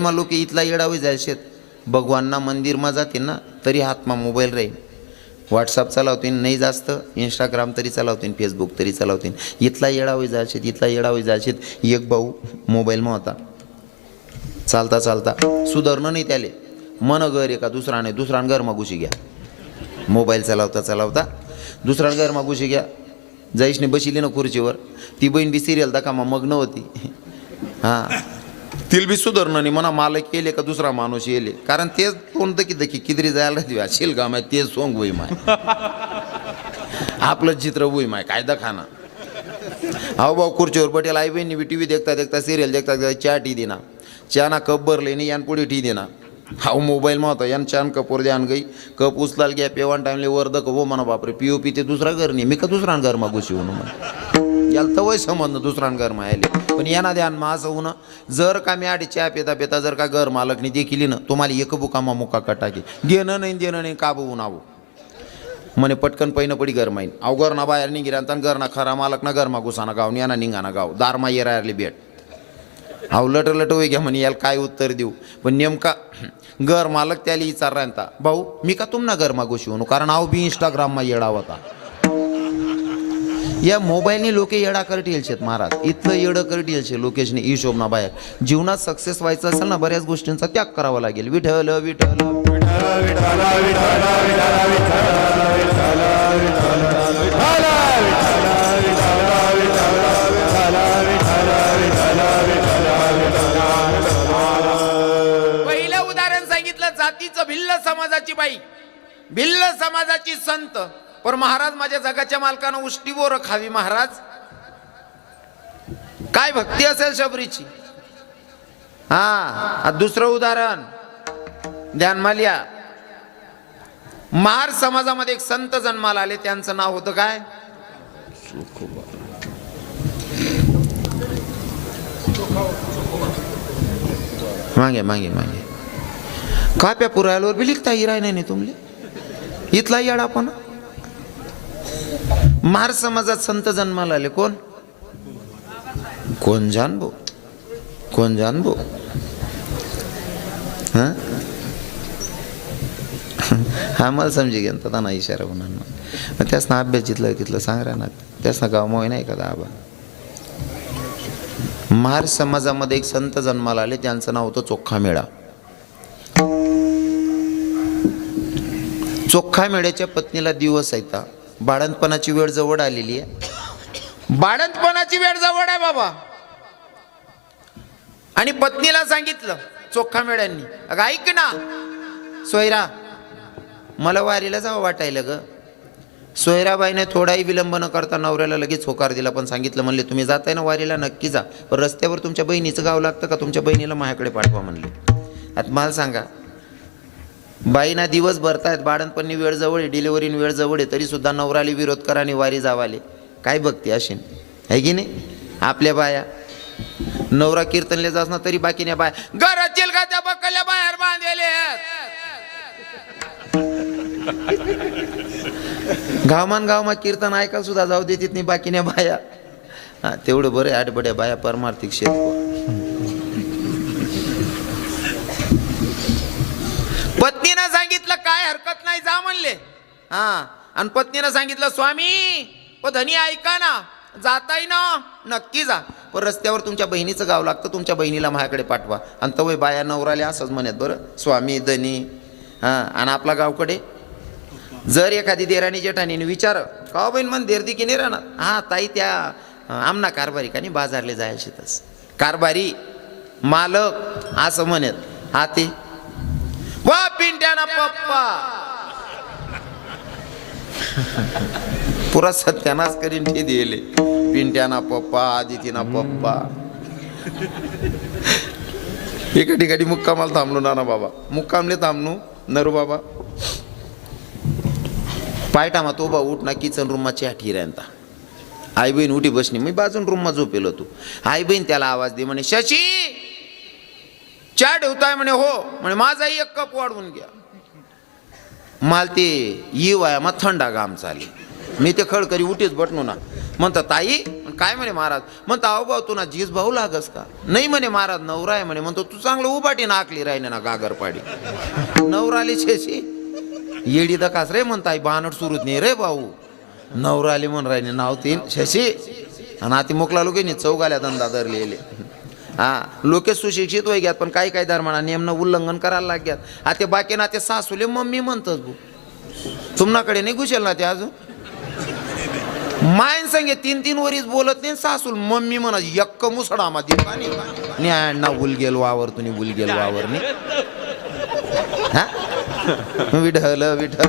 मोबाईलમાં लोक इथला येडावी जायशेत. भगवानना मंदिરમાં जाते ना तरी हातમાં मोबाईल राहील. व्हॉट्सअप चालवतील नाही जास्त, इंस्टाग्राम तरी चालवतील, फेसबुक तरी चालवतील. इथला येडावी जायशेत, इथला येडावी जायशेत. एक भाऊ मोबाईलમાં होता. चालता चालता सुधारणं नाही त्याले. मन घर आहे का दुसरा नाही, दुसरा घरमा घुसी घ्या. मोबाईल चालवता चालवता दुसरा घरमा घुसी घ्या. जाईशने बसली ना खुर्चीवर. ती बहीण बी सिरियल दाखवा मग्न होती. हां, तिला बी सुधारणं नाही. म्हणा मालक येले का दुसरा माणूस येले. कारण तेच कोणतं की दकी किदरी जायला दिवा शिलगा माय तेच सोंग होई माय. आपलं चित्र होई माय काय दखाना. अहो भाऊ खुर्चीवर पटेल आई बहिणी बी टी व्ही देखता देखता सिरियल देखता देखता चहा टी देना. चहाना कप भरले नाही यान पुढे टी देना. हा मोबाईलમાં होता यान छान कपोर द्यान गई. कप उचलाल घ्या पेवान टाइमले वर दक हो म्हणा बापरे पिओ पी ते दुसरा घर नाही. मी का दुसरा घरमा घुसी होणं म्हणा याला तवय संबंध दुसरा घरमा आले. पण यांना ध्यान मा असं होणं जर का मी आधी चहा पेता पेता जर का घर मालकनी देखील ना तुम्हाला एक बुकामा मुका कटाकी देणं नाही काबू आहो म्हणे पटकन पैन पडी घर माहीन. अहो घरना बाहेर निघिरा घरना खरा मालक ना घरमा घुसाना गाव याना निघाना गाव दारमा येरायरली भेट. अहो लट होई घ्या म्हणे याला काय उत्तर देऊ. पण नेमका घर मालक त्याला विचार राहता भाऊ मी का तुमना घरमा घुशी होणू कारण अहो बी इंस्टाग्राममा येडा होता. या मोबाईलने लोक येडा करत येईल महाराज. इथलं येडं करत येईल लोकेशने हिशोबना बाहेर. जीवनात सक्सेस व्हायचं असेल ना बऱ्याच गोष्टींचा त्याग करावा लागेल. विठ्ठल विठ्ठल पहिलं उदाहरण सांगितलं जातीचं भिल्ल समाजाची बाई, भिल्ल समाजाची संत. पर महाराज माझ्या जगाच्या मालकानं उष्टी बोर खावी. महाराज काय भक्ती असेल शबरीची. हा दुसरं उदाहरण ध्यानमा लिया. महार समाजामध्ये एक संत जन्माला आले. त्यांचं नाव होतं काय मागे मागे मागे काप्या पुरायला बी लिखता हिराय नाही तुमले. इथला येडा पण महार समाजात संत जन्माला आले. कोण कोण जानबो कोण जानबो. हां हा मला समजी घेन तर ना इशारा होणार. त्यासना अभ्यास जिथलं तिथलं सांग ना. त्यासना गाव मोय नाही का आबा. महार समाजामध्ये एक संत जन्माला आले. त्यांचं नाव होतं चोखा मेळा. चोखा मेळ्याच्या पत्नीला दिवस येता. बाळंतपणाची वेळ जवळ आलेली आहे. बाळंतपणाची वेळ जवळ आहे बाबा. आणि पत्नीला सांगितलं चोखा मेळ्यांनी अगं ऐक ना सोयरा मला वारीला जावं वाटायला ग. सोयराबाईने थोडाही विलंब न करता नवऱ्याला लगेच होकार दिला. पण सांगितलं म्हणले तुम्ही जाताय ना वारीला नक्की जा. पण रस्त्यावर तुमच्या बहिणीचं गाव लागतं का तुमच्या बहिणीला माझ्याकडे पाठवा म्हणले. आता मला सांगा बाईना दिवस भरतायत. बाळणपणी वेळ जवळ आहे, डिलिव्हरीन वेळ जवळ आहे, तरी सुद्धा नवराली विरोध कराने वारी जावाले. काय बघते अशी आहे की नाही. आपल्या बाया नवरा कीर्तनले जास ना तरी बाकीने बाया घर चिलगाच्या बकल्या बाहेर बांधलेले गावमा कीर्तन ऐकायला सुद्धा जाऊ देत नाही बाकीने बाया. हा तेवढं बरं. आठबड्या बाया परमार्थिक क्षेत्र. पत्नीनं सांगितलं काय हरकत नाही जा म्हणले. हा आणि पत्नीनं सांगितलं स्वामी ओ धनी ऐका ना जाताय ना नक्की जा. पण रस्त्यावर तुमच्या बहिणीचं गाव लागतं तुमच्या बहिणीला माझ्याकडे पाठवा. आणि तवय बाया नवराले असंच म्हणत बरं स्वामी धनी. हां आणि आपला गावकडे जर एखादी देराणी जेठाणीने विचार का बहीण म्हण देरदी की नाही राहणार. हां ताई त्या आमना कारभारी का नाही बाजारले जायचे तस कारभारी मालक असं म्हणत. हा ते वा पिंट्याना पप्पा पुरा सत्यानाश करीन ते दिले. पिंट्याना पप्पा आदितीना पप्पा. एका ठिकाणी मुक्कामाला थांबलो ना बाबा. मुक्कामले थांबलो नरू बाबा पायटामा तो बा उठ ना किचन रूममा चहा ठिरायंता. आई बहीण उठी बसणी. मी बाजून रूममा झोपेल होतो. आई बहीण त्याला आवाज दे म्हणे शशी चहा ठेवताय म्हणे. हो म्हणे माझाही एक कप वाढवून घ्या. माल ते वाया मग थंडा गाम चाले. मी ते खडकरी उठीच बटनो ना म्हणता ताई काय म्हणे महाराज? म्हणतो अहो भाऊ तू ना जीज भाऊ लागस का? नाही म्हणे महाराज नवरा आहे म्हणे. म्हणतो तू चांगलं उभाटी नाकली राहिने ना गागरपाडी. नवराली शेशी येडी दकास रे म्हणताय बानट सुरूच नाही रे भाऊ. नवराली म्हण राहिने नाव तीन शशी आणि आती मोकला लोक चौगाल्या धंदा धरलेले. हा लोके सुशिक्षित होई घ्यात पण काही काही धर्माना नियमनं उल्लंघन करायला लाग्यात. हा ते बाकी ना ते सासूले मम्मी म्हणतच भाऊ. तुमनाकडे नाही घुसेल ना ते अजून मायन संगे 3-3 वरीस बोलत नाही सासूल मम्मी म्हणा यक्क मुसडा मा दिवानी अण्णा उलगेल वावर तुम्ही उलगेल वावर नाही. हा विठ्ठल विठ्ठल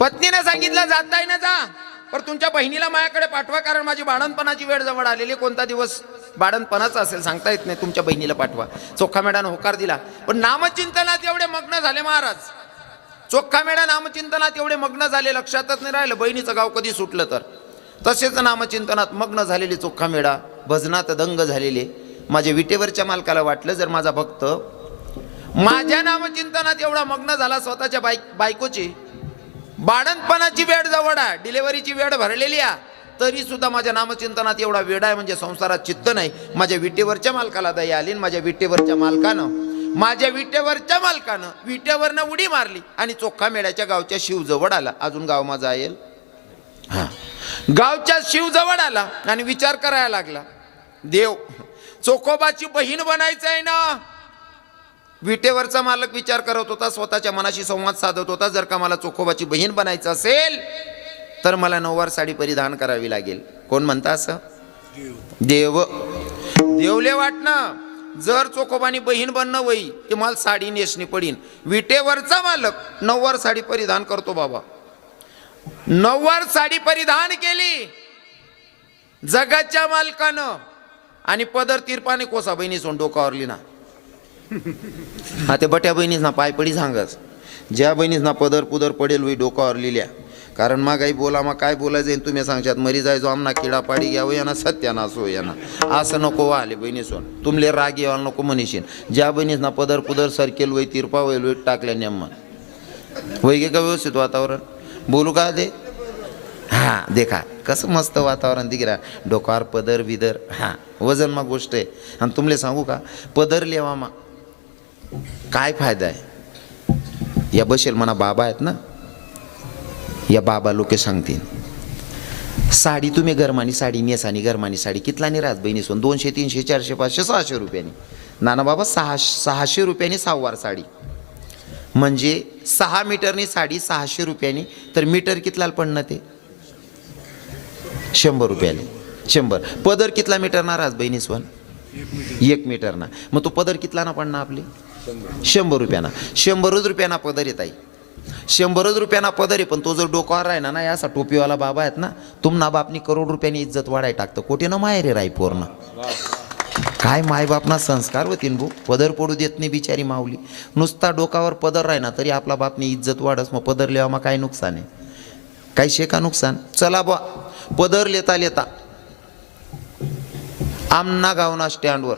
पत्नीने सांगितलं जाताय ना जा, पण तुमच्या बहिणीला माझ्याकडे पाठवा, कारण माझी बाळणपणाची वेळ जवळ आलेली. कोणता दिवस बाळणपणाचा असेल सांगता येत नाही. तुमच्या बहिणीला पाठवा. चोखा मेढानं होकार दिला. पण नामचिंतनात एवढे मग्न झाले महाराज. चोखा मेढा नामचिंतनात एवढे मग्न झाले, लक्षातच नाही राहिलं बहिणीचं गाव कधी सुटलं तर. तसेच नामचिंतनात मग्न झालेले चोखा मेढा, भजनात दंग झालेले. माझ्या विटेवरच्या मालकाला वाटलं जर माझा भक्त माझ्या नामचिंतनात एवढा मग्न झाला, स्वतःच्या बायकोची बाळणपणाची वेळ जवळ आहे, डिलेव्हरीची वेळ भरलेली आहे, तरी सुद्धा माझ्या नामचिंतनात एवढा वेळ आहे म्हणजे संसारात चित्त नाही. माझ्या विटेवरच्या मालकाला दया आली. माझ्या विटेवरच्या मालकानं विटेवरनं उडी मारली आणि चोखा मेढ्याच्या गावच्या शिवजवळ आला. अजून गाव माझा येईल. हा गावच्या शिवजवळ आला आणि विचार करायला लागला, देव चोखोबाची बहीण बनायचं आहे ना. विटेवरचा मालक विचार करत होता, स्वतःच्या मनाशी संवाद साधत होता, जर का मला चोखोबाची बहीण बनायचं असेल तर मला नऊवार साडी परिधान करावी लागेल. कोण म्हणता असं? देव. देवले वाटणं जर चोखोबानी बहीण बनणं वई की मला साडी नेसणी पडीन. विटेवरचा मालक नऊवार साडी परिधान करतो बाबा. नऊवार साडी परिधान केली जगाच्या मालकानं आणि पदर तिरपाने कोसा बहिणी सोन डोकावरली ना. हा ते बट्या बहिणीच ना पाय पडी सांगच, ज्या बहिणीच ना पदर पुदर पडेल वही डोकावर लिहिल्या. कारण मा काही बोला मा काय बोलायचं तुम्ही सांगशात मरी जायचो आमना किडा पाडी घ्यावं यांना सत्यानाश हो यांना असं नको वाले बहिणी सोन. तुमले राग येवाल नको म्हणशीन. ज्या बहिणीच ना पदर पुदर सरकेल वही तिरपा वही लोट टाकल्या नेमन वही गे का व्यवस्थित वातावरण बोलू का ते. हा देखा कसं मस्त वातावरण दिगरा, डोकावर पदर बिदर. हा वजन मा गोष्ट आहे. आणि तुमले सांगू का पदर लेवा मा काय फायदा आहे. या बसेल म्हणा बाबा आहेत ना, या बाबा लोक सांगतील साडी तुम्ही गरमानी साडी नेसानी गरमानी साडी कितला नाही राहत बहिणी सोन 200 300 400 500 600 रुपयांनी. नाना बाबा 600 रुपयांनी सहावार साडी म्हणजे 6 मीटरनी साडी 600 रुपयांनी. तर मीटर कितला पडणं ते 100 रुपयाले. 100 पदर कितला मीटर ना राहत बहिणी सोन 1 मीटर ना. मग तो पदर कितला ना पडणार आपली 100 रुपयाना. 100 रुपयाना पदर येत आहे. 100 रुपयाना पदर आहे. पण तो जर डोकावर राहिना ना असा टोपीवाला बाबा आहेत ना, तुमना बापनी करोड रुपयांनी इज्जत वाढाय टाकतं. कोठे ना माहेरे राही पोरना. काय मायबापना संस्कार होतीन भाऊ. पदर पडू देत नाही बिचारी माऊली. नुसता डोकावर पदर राहिना तरी आपला बापनी इज्जत वाढस. मग पदर लेवा मग काय नुकसान आहे? काही शे का नुकसान. चला बा पदर लेता लेता आमना गावना स्टँडवर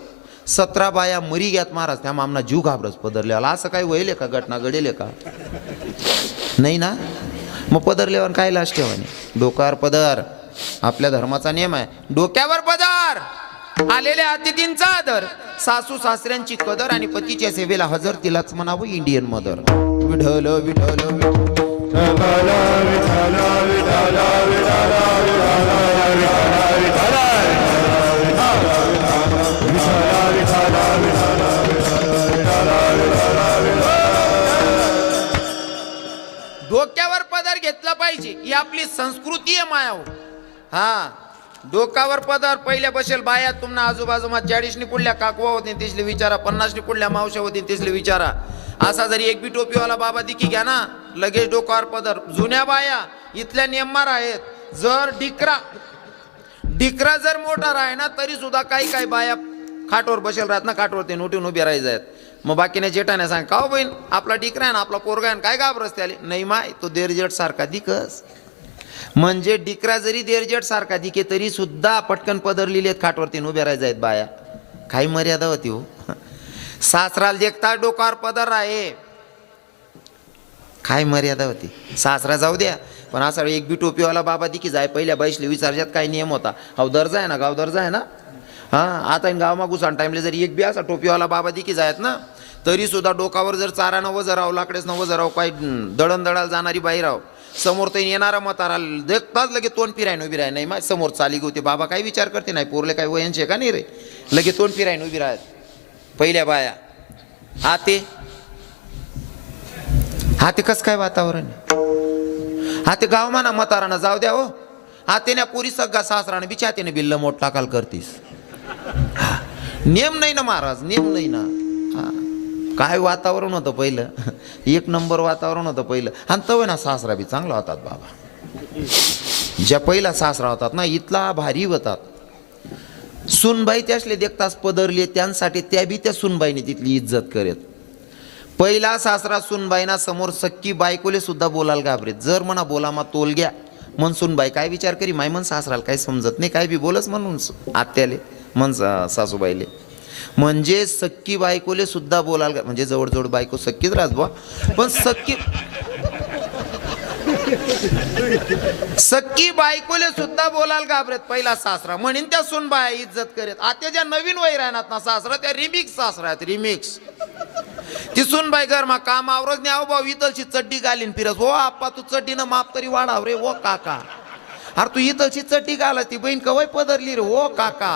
17 बाया मरी घ्यात महाराज. त्या आमना जीव घाबरस पदर लेवाला. असं काही व्हायले का? घटना घडेल का? नाही ना. मग पदर लेवान काय लाज ठेवाने. डोक्यावर पदर आपल्या धर्माचा नियम आहे. डोक्यावर पदर, आलेल्या अतिथींचा आदर, सासू सासऱ्यांची कदर आणि पतीच्या सेवेला हजर, तिलाच म्हणावं इंडियन मदर. विठ्ठल विठ्ठल डोक्यावर पदर घेतला पाहिजे, ही आपली संस्कृती आहे माया. हा डोक्यावर पदर. पहिल्या बसेल बाया तुम्हाला आजूबाजूमा 40नी पुढल्या काकवा होती तिसले विचारा, 50नी पुढल्या मावशा होती तिसले विचारा. असा जरी एक बी टोपीवाला बाबा दिकी घ्या ना लगेच डोक्यावर पदर. जुन्या बाया इथल्या नियमार आहेत. जर डिकरा जर मोठा आहे ना तरी सुद्धा काही बाया खाटवर बसेल राहत ना, खाटवर ते नोटीन उभे राहायचे आहेत. मग बाकीने जेठाने सांग का बहीण आपला डिकरा आहे ना आपला पोरगा आहे काय घाबरस त्याले. नाही माय तो देरजेट सारखा दिकस. म्हणजे डिकरा जरी देरजट सारखा दिके तरी सुद्धा पटकन पदरलेली आहेत खाटवरती उभ्या राहायचं आहेत बाया. काही मर्यादा होती हो. सासराला देखता डोकावर पदर आहे, काय मर्यादा होती. सासरा जाऊ द्या, पण असा एक बी टोपीवाला बाबा दिकी जाय पहिल्या बाईसले विचारच्यात काय नियम होता. अहो दर्जा आहे ना, गाव दर्जा आहे ना. हां आता गाव मागूसान टाईमले जरी एक बी असा टोपीवाला बाबा दिकी जायत ना, तरी सुद्धा डोकावर जर चारानं वजं राव, लाकडेच न वजं राव, काही दळण दळायला जाणारी बाई राव, समोर तर येणारा म्हातारा देखताच लगे तोंड फिरायन उभी राह नाही. मा समोर चाली होते बाबा काही विचार करते नाही, पोरले काही वयांचे का नाही रे, लगे तोंड फिरायन उभी राहत पहिल्या बाया. हाते कस काय वातावरण, हाते गाव म्हणा म्हातारानं जाऊ द्या हो. हातेने पुरी सगळा सासरानं बिचातेने बिल्ल मोठ टाकाल करतीस. नेम नाही ना महाराज, नेम नाही ना. काय वातावरण होतं पहिलं, एक नंबर वातावरण होतं पहिलं. आणि तव ना सासरा बी चांगला होतात बाबा. ज्या पहिला सासरा होतात ना इथला भारी होतात. सुनबाई त्यासले देखताच पदरले, त्यांसाठी त्या बी त्या सुनबाईने तिथली इज्जत करेत. पहिला सासरा सुनबाईना समोर सक्की बायकोले सुद्धा बोलायला घाबरेत. जर म्हणा बोला मा तोल घ्या मन सुनबाई काय विचार करी, माय मन सासराला काही समजत नाही, काय बी बोलच म्हणून आत्याले मन सासूबाईले. म्हणजे सक्की बायकोले सुद्धा बोलायला, म्हणजे जवळजवळ बायको सक्कीच राहत बा, पण सक्की बायकोले सुद्धा बोलायला घाबरेत पहिला सासरा. म्हणून त्या सुनबाया इज्जत करेत. आता ज्या नवीन वय राहणार ना सासरा, त्या रिमिक्स सासरा आहेत, रिमिक्स. ती सुनबाई घरमा काम आवरच नाही. अहो भाऊ इथलची चड्डी घालीन फिरस. हो आप्पा तू चड्डीनं माप तरी वाढाव रे. हो काका, अरे तू इथलची चड्डी घाला, ती बहीण कवय पदरली रे. हो काका.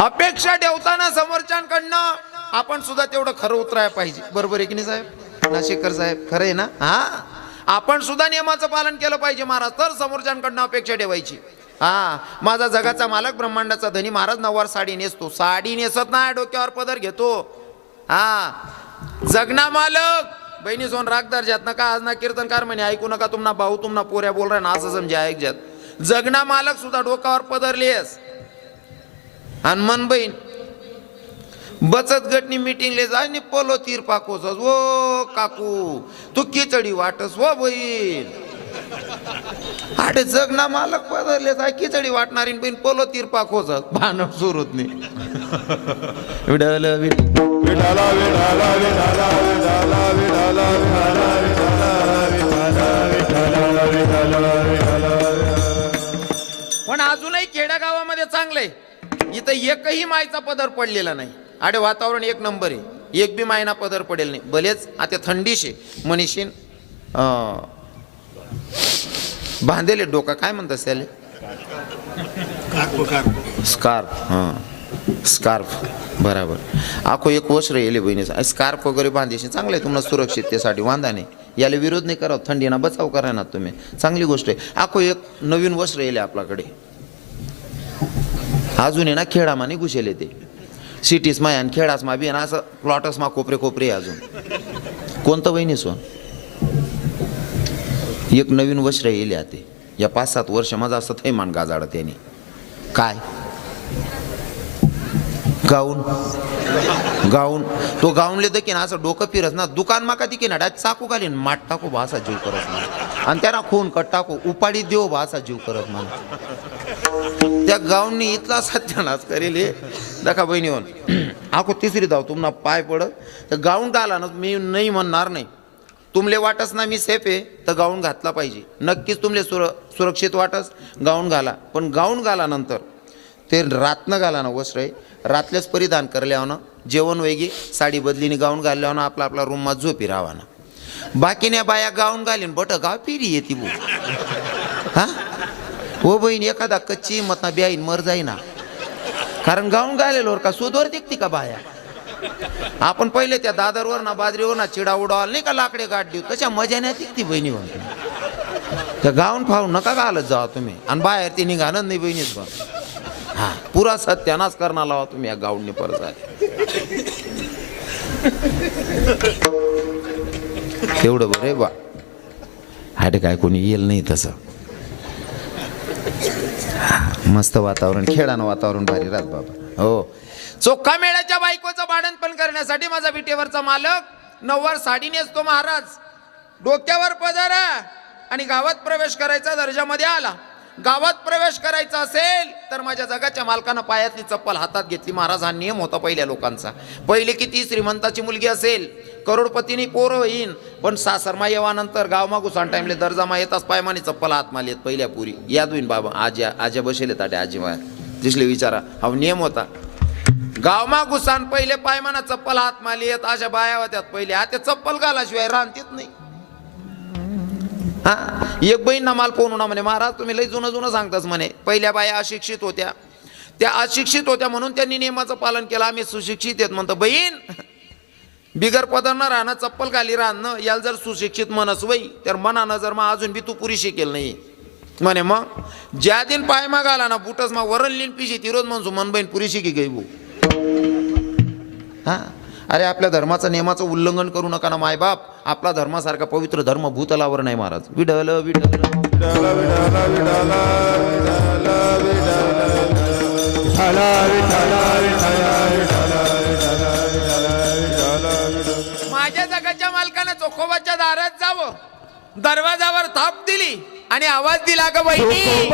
अपेक्षा ठेवताना समोरच्यांकडनं आपण सुद्धा तेवढं खरं उतरायला पाहिजे. बरोबर आहे की नाही साहेब, नाशिककर साहेब, खरं आहे ना. हा आपण सुद्धा नियमाचं पालन केलं पाहिजे महाराज, तर समोरच्यांकडनं अपेक्षा ठेवायची. हा माझा जगाचा मालक ब्रह्मांडाचा धनी महाराज नववार साडी नेसतो, साडी नेसत नाही डोक्यावर पदर घेतो. हा जगना मालक बहिणी सोन रागदार जात नका आज ना कीर्तनकार म्हणे ऐकू नका, तुम्हाला भाऊ तुम्हाला पोऱ्या बोल रहा ना असं समजे ऐक जात. जगना मालक सुद्धा डोक्यावर पदरलेस. आणि मन बहीण बचत गटनी मीटिंगले जाय नि पोलो तीर पाकोसस. वो काकू तू खिचडी वाटस. वो बहीण आठे जगना मालक पदरले जाय खिचडी वाटणारी बहीण पोलो तीर पाकोसस. भानड सुरूत नाही. विडल विडला विडला विडला विडला विडला पण अजूनही खेड्यागावामध्ये चांगलंय, इथं एकही मायचा पदर पडलेला नाही. अरे वातावरण एक नंबर आहे, एक बी मायना पदर पडेल नाही. भलेच आता थंडीशे मनीषीन बांधेले डोका काय म्हणतात त्याले, स्कार्फ. हां स्कार्फ बराबर. आखो एक वस्त्र येले बहिणीचा स्कार्फ वगैरे बांधायचे चांगलं आहे तुम्हाला सुरक्षिततेसाठी, वांधा नाही. याला विरोध नाही करावं, थंडीना बचाव करा ना तुम्ही, चांगली गोष्ट आहे. आखो एक नवीन वस्त्र येले आपल्याकडे. अजून आहे ना खेळामा नाही घुसेले ते सिटीस मा आणि खेळास मा बी ना असं प्लॉटस मा कोपरे कोपरे अजून. कोणतं बहिणी सोन एक नवीन वस्त्र येले आते या 5-7 वर्ष माझा असं थैमान गाजाड त्याने. काय गाऊन गाऊन तो गाऊनले दकी ना असं डोकं फिरस ना दुकान माका तिके ना डाच चाकू घालीन माट टाकू भासा जीव करत ना आणि त्यांना खून कट टाकू उपाडी देऊ भासा जीव करत मला. त्या गाऊननी इथला सत्यानाश करेल दखा बहिणी होऊन आखो तिसरी धाव तुम्हाला पाय पडत तर गाऊन घाला ना. मी नाही म्हणणार नाही, तुमले वाटस ना मी सेफ आहे तर गाऊन घातला पाहिजे. नक्कीच तुमले सुरक्षित वाटस गाऊन घाला, पण गाऊन घालानंतर ते रातनं घाला ना वस्त्र आहे, रातल्याच परिधान करल्यावर ना जेवण वेगळी साडी बदलीने गाऊन घालल्यावर ना आपला आपला रूममध्ये झोपी राहावा ना. बाकीने बाया गाऊन घालीन बट गाव पिरी येते बो. हा हो बहीण एखादा कच्ची मत ना ब्याईन मर जाईना, कारण गाऊन घालेलो का सुधवर दिखती का बाया. आपण पहिले त्या दादरवर ना बाजरीवर ना चिडा उडवाल नाही का लाकडे गाठ देऊ तशा मजा नाही दिखती बहिणी म्हणते. त्या गाऊन फावू नका घालत जावा तुम्ही आणि बाहेर ती निघाणं नाही बहिणीच बा. हा पुरा सत्यानाश करणार लावा तुम्ही या गाऊनने परत आहे तेवढं बरे बा. हाटे काय कोणी येईल नाही तसं. मस्त वातावरण खेळानं वातावरण भारी राहत बाबा. हो चोखा मेळ्याच्या बायकोचं भाडण पण करण्यासाठी माझा विटेवरचा मालक नववार साडी नेसतो महाराज. डोक्यावर पदरा आणि गावात प्रवेश करायचा दर्जामध्ये आला. गावात प्रवेश करायचा असेल तर माझ्या जगाच्या मालकानं पायातली चप्पल हातात घेतली. महाराज हा नियम होता पहिल्या लोकांचा. पहिले किती श्रीमंताची मुलगी असेल, करोडपतीनी पोरं होईन, पण सासरमा येवानंतर गावमा घुसान टाइमले दर्जामा येताच पायमानी चप्पल हात माली पहिल्या पुरी याद होईन. बाबा आज्या बसेले ताटे आजी बाहेर दिसले विचारा. हा नियम होता. गावमा घुसान पहिले पायमाना चप्पल हात माली येत अशा बाया होत्यात पहिले. आता चप्पल घालाशिवाय राहतीच नाही. हा एक बहीण ना माल फोन म्हणे, महाराज तुम्ही लई जुनं सांगताच म्हणे. पहिल्या बाया अशिक्षित होत्या, त्या अशिक्षित होत्या म्हणून त्यांनी नियमाचं पालन केलं. आम्ही सुशिक्षित आहेत म्हणतो. बहीण बिगर पदरनं राहणं, चप्पल खाली राहणं, याला जर सुशिक्षित म्हणस वई तर मनानं जर मग अजून बी तू पुरी शिकेल नाही म्हणे. मग ज्या दिन पाय माग आला ना बुटच मग वरण लिन पिशी ती रोज म्हणसो मन बहीण पुरी शिकी गई बू. हा अरे आपल्या धर्माचं नियमाचं उल्लंघन करू नका ना मायबाप. आपला धर्मासारखा पवित्र धर्म भूतलावर नाही महाराज. विडल विडल माझ्या जगाच्या मालकानं चोखोबाच्या दारात जावं, दरवाजावर थाप दिली आणि आवाज दिला ग बहिणी.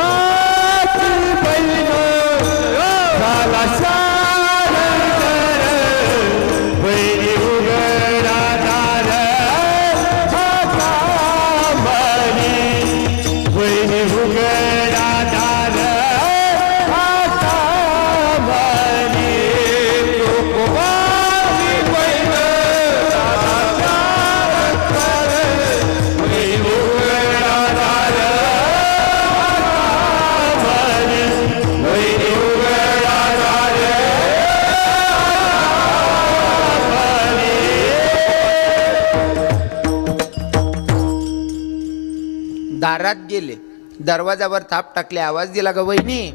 दारात गेले, दरवाजावर थाप टाकले, आवाज दिला ग वहिनी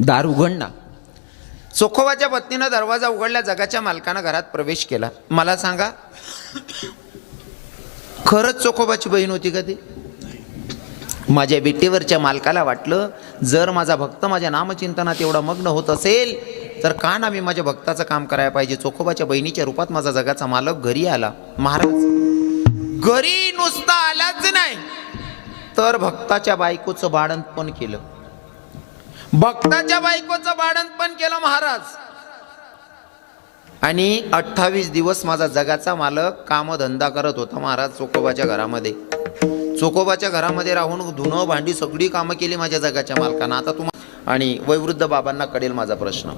दार उघडना. चोखोबाच्या पत्नीनं दरवाजा उघडला. जगाच्या मालकानं घरात प्रवेश केला. मला सांगा खरंच चोखोबाची बहीण होती का ती? माझ्या विटेवरच्या मालकाला वाटलं जर माझा भक्त माझ्या नामचिंतनात एवढा मग्न होत असेल तर का ना मी माझ्या भक्ताचं काम करायला पाहिजे. चोखोबाच्या बहिणीच्या रूपात माझा जगाचा मालक घरी आला. महाराज घरी नुसता आलाच नाही तर भक्ताच्या बायकोचं बाळंतपण केलं. भक्ताच्या बायकोचं बाळंतपण केलं महाराज. आणि 28 दिवस माझा जगाचा मालक कामधंदा करत होता महाराज चोखोबाच्या घरामध्ये. चोखोबाच्या घरामध्ये राहून धुणं भांडी सगळी कामं केली माझ्या जगाच्या मालकानं. आता तुम्हाला आणि वयोवृद्ध बाबांना कळेल माझा प्रश्न.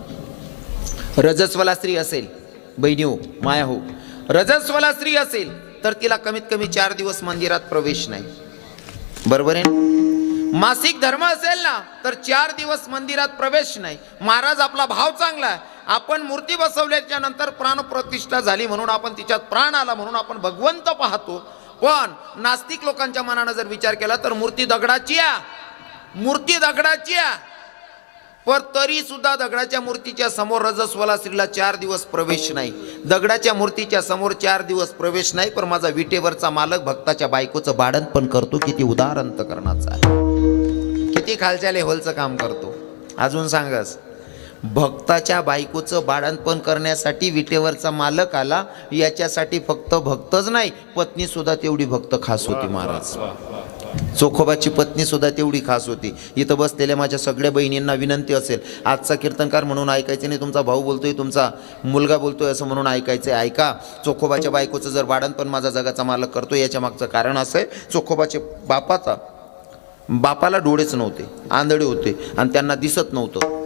रजस्वला स्त्री असेल, बहिणी हो माया हो, रजस्वला स्त्री असेल तर तिला कमीत कमी 4 दिवस मंदिरात प्रवेश नाही. बरोबर आहे. मासिक धर्म असेल ना तर 4 दिवस मंदिरात प्रवेश नाही. महाराज आपला भाव चांगला आहे. आपण मूर्ती बसवल्याच्या नंतर प्राणप्रतिष्ठा झाली म्हणून आपण तिच्यात प्राण आला म्हणून आपण भगवंत पाहतो. पण नास्तिक लोकांच्या मनानं जर विचार केला तर मूर्ती दगडाची पण तरी सुद्धा दगडाच्या मूर्तीच्या समोर रजस्वला स्त्रीला 4 दिवस प्रवेश नाही. दगडाच्या मूर्तीच्या समोर 4 दिवस प्रवेश नाही. पण माझा विटेवरचा मालक भक्ताच्या बायकोचं भाडण पण करतो. किती उदार अंतकरणाचा, किती खालच्या लेव्हलचं काम करतो. अजून सांगस भक्ताच्या बायकोचं बाळंतपण करण्यासाठी विटेवरचा मालक आला. याच्यासाठी फक्त भक्तच नाही पत्नी सुद्धा तेवढी भक्त खास होती महाराज. चोखोबाची पत्नी सुद्धा तेवढी खास होती. इथं बसलेल्या माझ्या सगळ्या बहिणींना विनंती असेल, आजचा कीर्तनकार म्हणून ऐकायचं नाही, तुमचा भाऊ बोलतोय, तुमचा मुलगा बोलतोय असं म्हणून ऐकायचं. ऐका, चोखोबाच्या बायकोचं जर बाळंतपण माझा जगाचा मालक करतो याच्या मागचं कारण असं आहे, चोखोबाचे बापाला डोळेच नव्हते, आंधळे होते आणि त्यांना दिसत नव्हतं.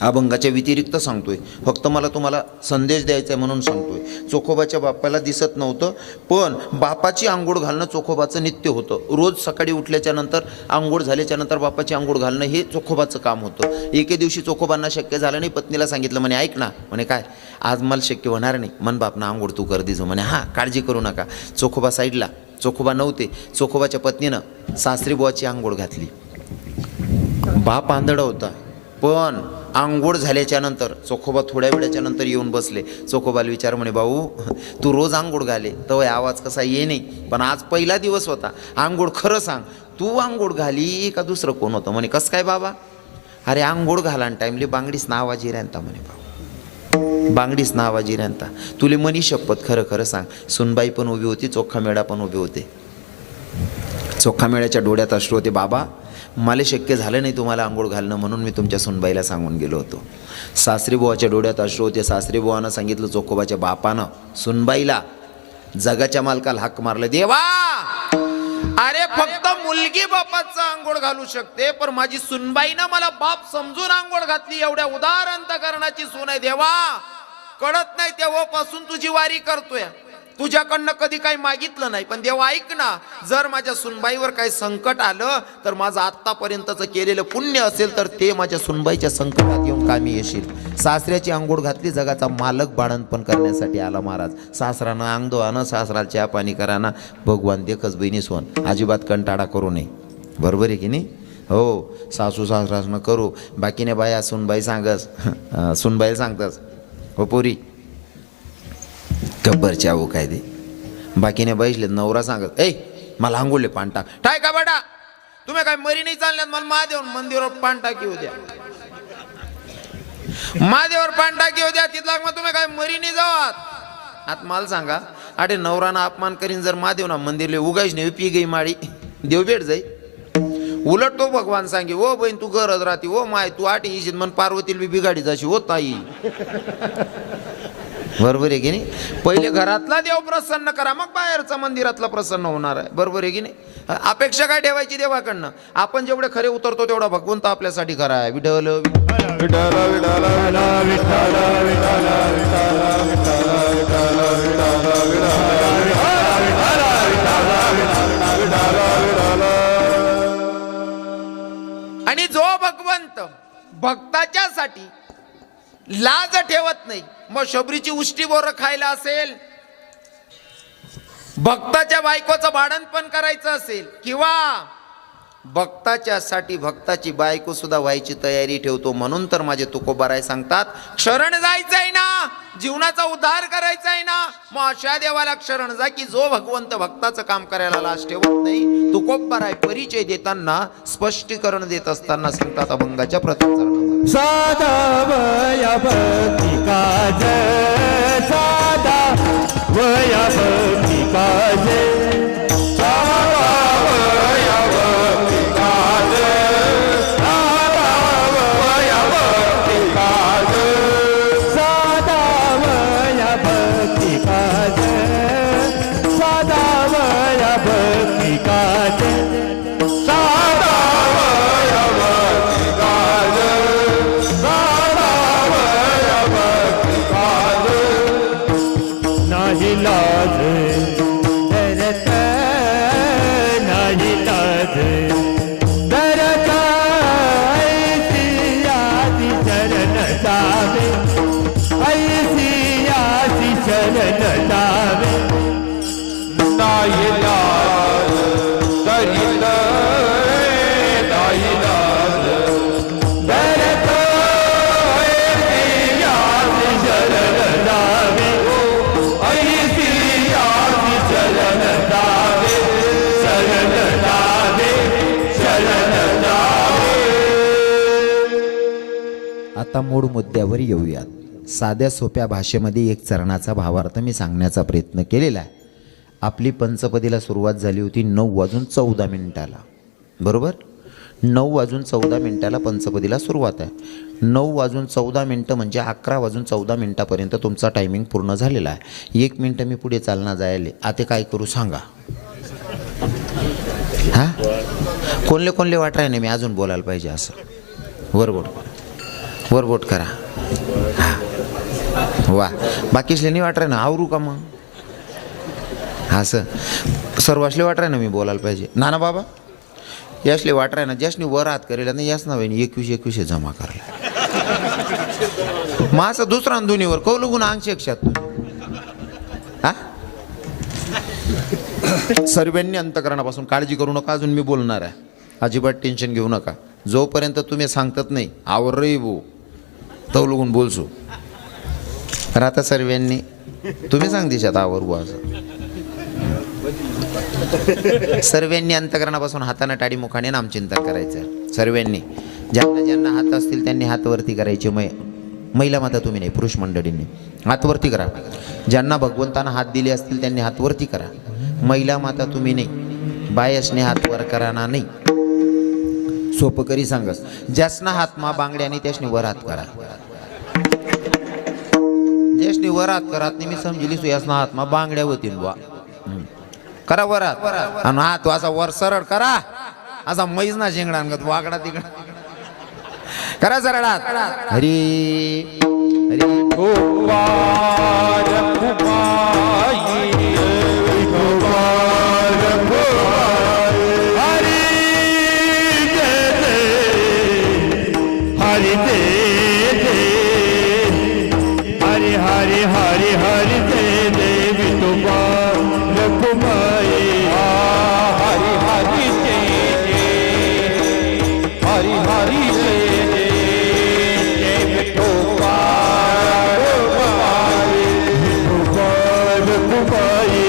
अभंगाच्या व्यतिरिक्त सांगतोय, फक्त मला तुम्हाला संदेश द्यायचा आहे म्हणून सांगतोय. चोखोबाच्या बापाला दिसत नव्हतं पण बापाची आंघोळ घालणं चोखोबाचं नित्य होतं. रोज सकाळी उठल्याच्या नंतर आंघोळ झाल्याच्या नंतर बापाची आंघोळ घालणं हे चोखोबाचं काम होतं. एके दिवशी चोखोबांना शक्य झालं नाही. पत्नीला सांगितलं, म्हणे ऐक ना, म्हणे काय आज मला शक्य होणार नाही, मन बापना आंघोळ तू कर दिजो. म्हणे हां काळजी करू नका. चोखोबा साईडला, चोखोबा नव्हते. चोखोबाच्या पत्नीनं सासरी बुवाची आंघोळ घातली. बाप आंधळा होता पण आंघोळ झाल्याच्या नंतर चोखोबा थोड्या वेळाच्या नंतर येऊन बसले. चोखोबाला विचार, म्हणे भाऊ तू रोज आंघोळ घाले तर आवाज कसा ये नाही, पण आज पहिला दिवस होता, आंघोळ खरं सांग तू आंघोळ घाली का दुसरं कोण होतं? म्हणे कसं काय बाबा? अरे आंघोळ घाला टाइमली बांगडीच ना आवाज येऱ्यांता म्हणे भाऊ. बांगडीच नावाजी रांता तुले मनी शपथ खरं खरं सांग. सुनबाई पण उभी होती, चोखा मेळा पण उभे होते. चोखा मेळ्याच्या डोळ्यात अश्रू होते. बाबा मला शक्य झालं नाही तुम्हाला आंघोळ घालणं, म्हणून मी तुमच्या सुनबाईला सांगून गेलो होतो. सासरी बुवाच्या डोळ्यात अश्रू होते. सासरी बुवानं सांगितलं चोखोबाच्या बापानं सुनबाईला, जगाच्या मालकाला हाक मारलं, देवा अरे फक्त मुलगी बापाचा आंघोळ घालू शकते, पण माझी सुनबाईनं मला बाप समजून आंघोळ घातली. एवढ्या उदार अंतकरणाची सून आहे देवा. कळत नाही तेव्हापासून तुझी वारी करतोय. तुझ्याकडनं कधी काही मागितलं नाही, पण देवा ऐक ना, जर माझ्या सुनबाईवर काही संकट आलं तर माझं आत्तापर्यंतचं केलेलं पुण्य असेल तर ते माझ्या सुनबाईच्या संकटात येऊन कामी येशील. सासऱ्याची आंघोळ घातली, जगाचा मालक बाळंतपण करण्यासाठी आला महाराज. सासरानं अंग धुवानं, सासराला चहा पाणी कराना, भगवान देखच बहिणी सोन, अजिबात कंटाळा करू नये. बरोबर आहे की नाही? हो, सासू सासरासनं करू, बाकीने बाया सुनबाई सांगस सुनबाई सांगतस हो पोरी गब्बरचे आहो काय दे. बाकीने बैसले नवरा सांगत, ए मला आंघोळले पान टाक. टाय का बेटा, तुम्ही काय मरी नाही चालल्यात, मला महादेव मंदिरावर पान टाकी होत्या, महादेवावर पान टाकी होत्या, तिथला मग तुम्ही काय मरी नाही जावात. आता मला सांगा, अरे नवराना अपमान करीन जर महादेवना मंदिरले उगायच नाही पी गई माळी, देव भेट जाई. उलट तो भगवान सांगे, ओ बहीण तू गरज राहते, ओ माय तू आठी येशील मन पार्वतीला बी बिगाडी जाशी हो ताई. बरोबर आहे की नाही? पहिले घरातला देव प्रसन्न करा, मग बाहेरचा मंदिरातला प्रसन्न होणार आहे. बरोबर आहे की नाही? अपेक्षा काय ठेवायची देवाकडनं? आपण जेवढे खरे उतरतो तेवढा भगवंत आपल्यासाठी खरा आहे. विठ्ठल आणि जो भगवंत भक्ताच्या साठी लाज ठेवत नाही, मग शबरीची उष्टी बोरं खायला असेल, भक्ताच्या बायकोचं भांडणपण करायचं असेल, किंवा भक्ताच्या साठी भक्ताची बायको सुद्धा व्हायची तयारी ठेवतो. म्हणून तर माझे तुकोबाराय सांगतात, शरण जायचंय ना, जीवनाचा उद्धार करायचा आहे ना, मग अशा देवाला शरण जा की जो भगवंत भक्ताचं काम करायला लाज ठेवत नाही. तुकोबाराय परिचय देताना, स्पष्टीकरण देत असताना सांगतात अभंगाच्या प्रथम चरणामध्ये, साधा वया भक्ती काज, साधा वया भक्ती काज, साधा वया भक्ती काज, साधा वया भक्ती काज, साधा वया भक्ती काज, साधा वया भक्ती काज, साधा वया भक्ती काज, नाही लाज धरत, नाही लाज धरत, ऐसी आदि शरण जावे, ऐसी आदि शरण जावे, नाही लाज धरित, नाही लाज धरत, ऐसी आदि शरण जावे, आता मूळ मुद्द्यावर येऊयात. साध्या सोप्या भाषेमध्ये एक चरणाचा भावार्थ मी सांगण्याचा प्रयत्न केलेला आहे. आपली पंचपदीला सुरुवात झाली होती 9:14 बरोबर. 9:14 पंचपदीला सुरुवात आहे. 9:14 म्हणजे 11:14 तुमचा टायमिंग पूर्ण झालेला आहे. 1 मिनिट मी पुढे चालना जायले. आता काय करू सांगा? हा, कोणले कोणले वाटाय नाही मी अजून बोलायला पाहिजे असं. वरबोट करा. हा वा, बाकीसले नाही वाटराय ना, आवरू का मग? असं सर्वासले वाटराय ना मी बोलायला पाहिजे. नाना बाबा यासले वाटराय ना, ज्यासनी वर हात करेल ना, यास ना 21 जमा करायला. मग असं दुसरा दोन्हीवर कौल गुण अंश एकशात. हा, सर्वांनी अंतकरणापासून काळजी करू नका. अजून मी बोलणार आहे, अजिबात टेन्शन घेऊ नका. जोपर्यंत तुम्ही सांगतात नाही आवर रे बो तवलगून बोलसो. तर आता सर्वांनी तुम्ही सांग दिशात आवर बो असं. सर्वांनी अंतकरणापासून हाताने टाडी मुखाने नामचिंतन करायचं. सर्वांनी ज्यांना ज्यांना हात असतील त्यांनी हात वरती करायचे. मग महिला माता तुम्ही नाही, पुरुष मंडळींनी हात वरती करा. ज्यांना भगवंतानं हात दिले असतील त्यांनी हात वरती करा. महिला माता तुम्ही नाही, बायसने हात वर करा ना नाही. सोपं करी सांगस, ज्यासना हातमा बांगड्याने त्यासने वर हात करा. ज्यासने वर हात करा मी समजिली सुयासना हातमा बांगड्या होतील बुवा. करा वर हात आणि हात असा वर सरळ करा, असा मैज ना शेंगडांगत वागडा तिकडा करा सरळ हात. हरी हरी गोपाल कुमारी गोपाल कुमारी हरी दे हरी हरी हरी हरी दे देवी गोपाल कुमारी हरी हरी दे हरी हरी दे देवी गोपाल कुमारी गोपाल कुमारी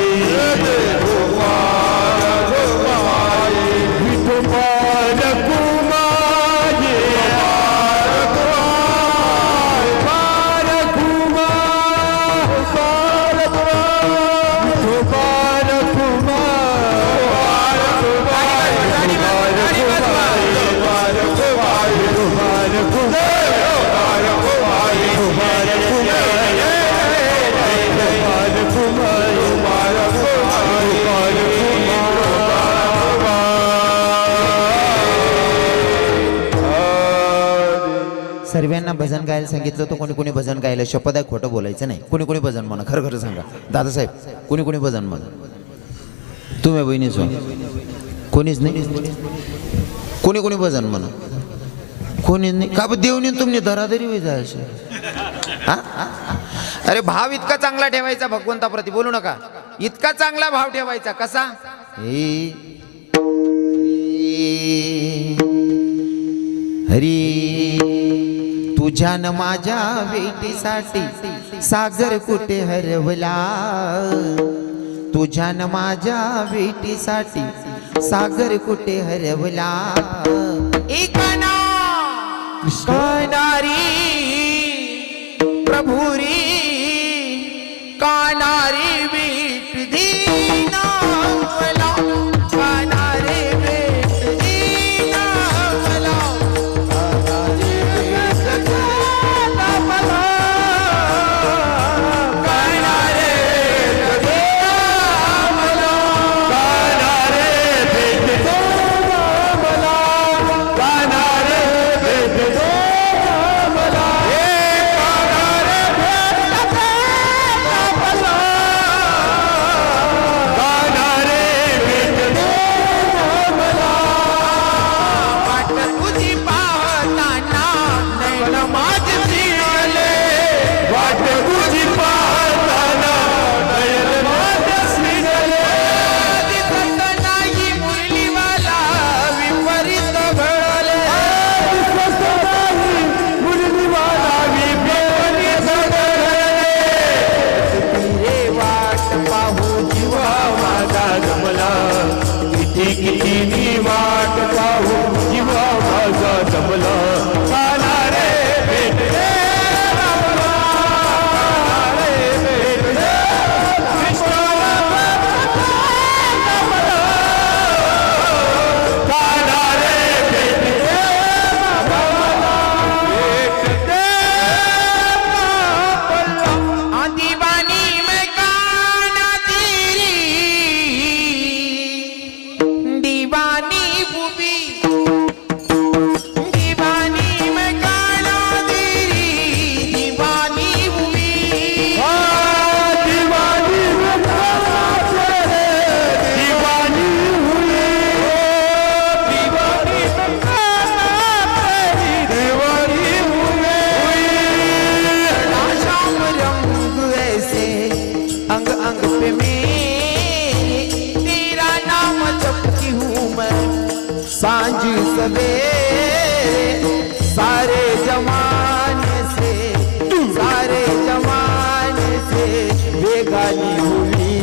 गोपाल कुमारी गोपाल कुमारी सर्वांना भजन गायला सांगितलं तर कोणी कोणी भजन गायला. शपथ आहे, खोटं बोलायचं नाही. कोणी कोणी भजन म्हणा, खरं खरं सांगा दादासाहेब. कोणी कोणी भजन म्हणा, तुम्ही बहिणीच हो, कोणीच नाही. कोणी कोणी भजन म्हणा, कोणीच नाही. का देवनी तुम्ही धराधरी होई जायचे. अरे भाव इतका चांगला ठेवायचा भगवंताप्रती, बोलू नका. इतका चांगला भाव ठेवायचा कसा. हरी तुझ्या न माझ्या भेटीसाठी सागर कुठे हरवला. तुझ्या न माझ्या भेटीसाठी सागर कुठे हरवला. कानारी प्रभुरी कानारी बीट दीनावला कानारी बीट दीनावला कानारी बीट दीनावला कानारी बीट दीनावला कानारी बीट दीनावला कानारी बीट दीनावला किती वाट पाहू जीवा माझा जमला. काना रे भेट रे रामला, काना रे भेट रे कृष्णाला रामला, काना रे भेट रे रामला, भेट रे रामला. दीवानी में काना तेरी दीवानी बुबी दीवानी में काना तेरी दीवानी बुबी दीवानी में काना तेरे दीवानी हुई दीवानी में काना तेरी दीवानी हुई. शाम रंग ऐसे अंग अंग पे मेरे तेरा नाम जपती हूँ मैं सांझ सवेरे. सारे जमाने से बेगानी हुई